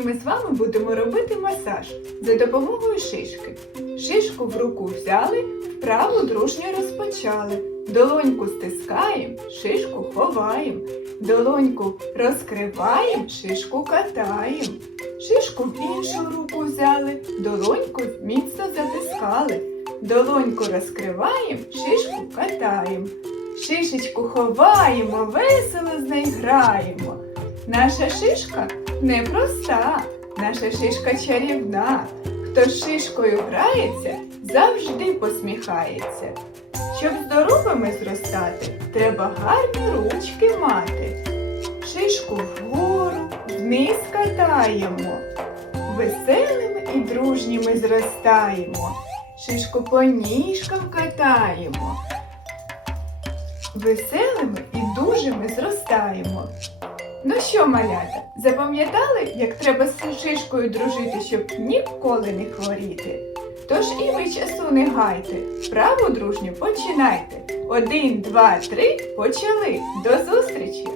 ми з вами будемо робити масаж за допомогою шишки. Шишку в руку взяли, вправу дружньо розпочали. Долоньку стискаємо, шишку ховаємо. Долоньку розкриваємо, шишку катаємо. Шишку в іншу руку взяли, долоньку міцно затискали. Долоньку розкриваємо, шишку катаємо. Шишечку ховаємо, весело з нею граємо. Наша шишка непроста, наша шишка чарівна. Хто з шишкою грається, завжди посміхається. Щоб здоровими зростати, треба гарні ручки мати. Шишку вгору, вниз катаємо. Веселими і дружніми зростаємо. Шишку по ніжкам катаємо. Веселими і дужими зростаємо. Ну що, малята, запам'ятали, як треба з шишкою дружити, щоб ніколи не хворіти? Тож і ви часу не гайте, вправу дружню починайте. Один, два, три, почали. До зустрічі!